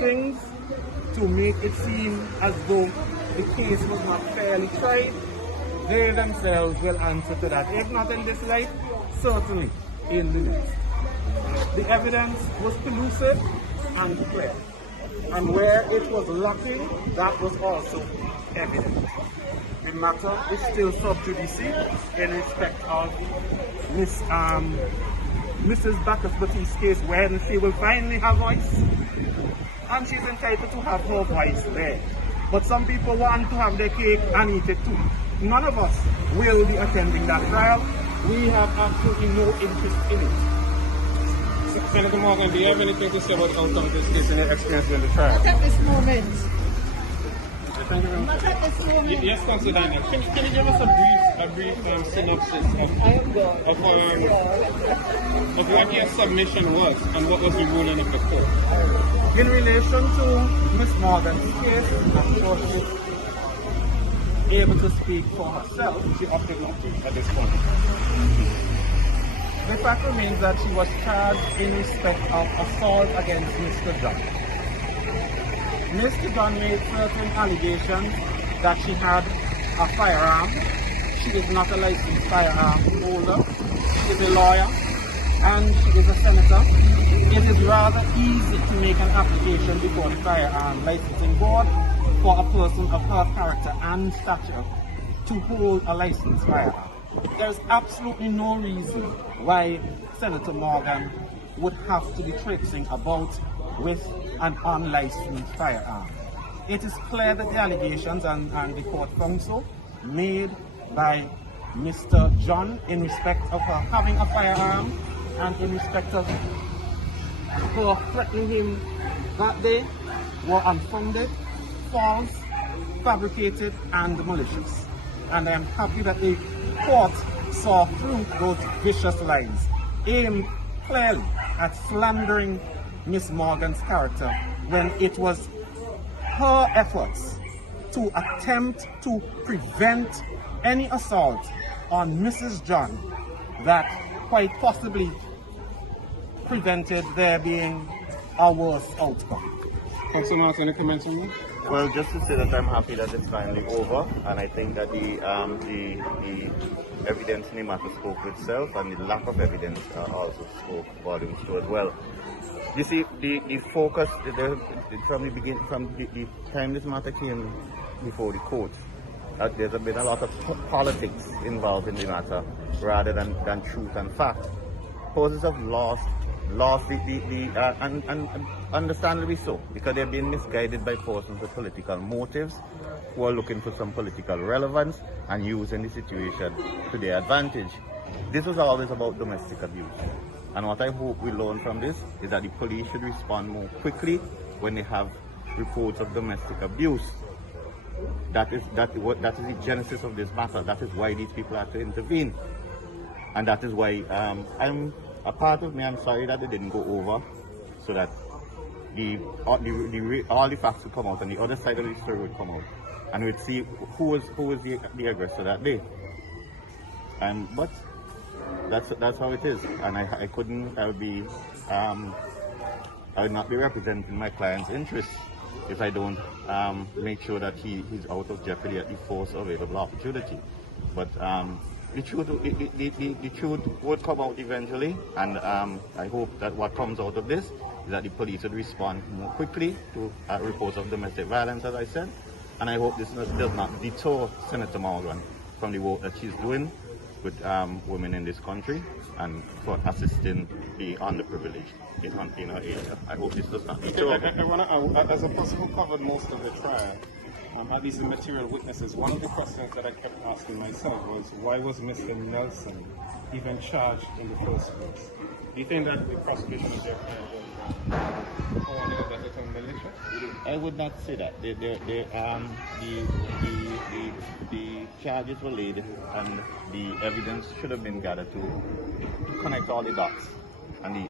things to make it seem as though the case was not fairly tried, they themselves will answer to that. If not in this light, certainly in the next. The evidence was pellucid and clear. And where it was lacking, that was also evident. The matter is still sub judice in respect of Mrs. Bacchus-Bertie's case, when she will finally have voice, and she's entitled to have her voice there. But some people want to have their cake and eat it too. None of us will be attending that trial. We have absolutely no interest in it. Senator Morgan, do you have anything to say about the outcome of this case and your experience in the trial? Not at this moment. Thank you very much. Not at this moment. Yes, Counsel Daniel. Can you give us a brief synopsis of what your submission was and what was the ruling of the court? In relation to Miss Morgan's case, I'm sure she's able to speak for herself. She opted not to at this point. The fact remains that she was charged in respect of assault against Mr. John. Mr. John made certain allegations that she had a firearm. She is not a licensed firearm holder. She is a lawyer and she is a senator. It is rather easy to make an application before the Firearm Licensing Board for a person of her character and stature to hold a licensed firearm. There is absolutely no reason why Senator Morgan would have to be traipsing about with an unlicensed firearm. It is clear that the allegations and the court counsel made by Mr. John in respect of her having a firearm and in respect of her threatening him that day were unfounded, false, fabricated and malicious. And I am happy that the court saw through those vicious lies aimed clearly at slandering Miss Morgan's character when it was her efforts to attempt to prevent any assault on Mrs. John that quite possibly prevented there being a worse outcome. Counsel Martin, any comments on you? Well, just to say that I'm happy that it's finally over, and I think that the evidence in the matter spoke for itself, and the lack of evidence also spoke volumes too as well. You see, the focus from the beginning, from the time this matter came before the court, there's been a lot of politics involved in the matter rather than truth and fact. Causes have lost and understandably so, because they've been misguided by persons with political motives who are looking for some political relevance and using the situation to their advantage. This was always about domestic abuse. And what I hope we learn from this is that the police should respond more quickly when they have reports of domestic abuse. That is the genesis of this matter. That is why these people had to intervene. And that is why a part of me, I'm sorry that they didn't go over, so that all the facts would come out and the other side of the story would come out, and we'd see who was the aggressor that day. But that's how it is, and I would not be representing my client's interests if I don't make sure that he's out of jeopardy at the first available opportunity. But the truth would come out eventually, and I hope that what comes out of this is that the police would respond more quickly to reports of domestic violence, as I said, and I hope this does not deter Senator Morgan from the work that she's doing with women in this country and for assisting the underprivileged in her area. I hope this does not deter. As a person who covered most of the trial, at least the material witnesses, one of the questions that I kept asking myself was, why was Mr. Nelson even charged in the first place? Do you think that the prosecution is malicious? I would not say that. The charges were laid and the evidence should have been gathered to connect all the dots. And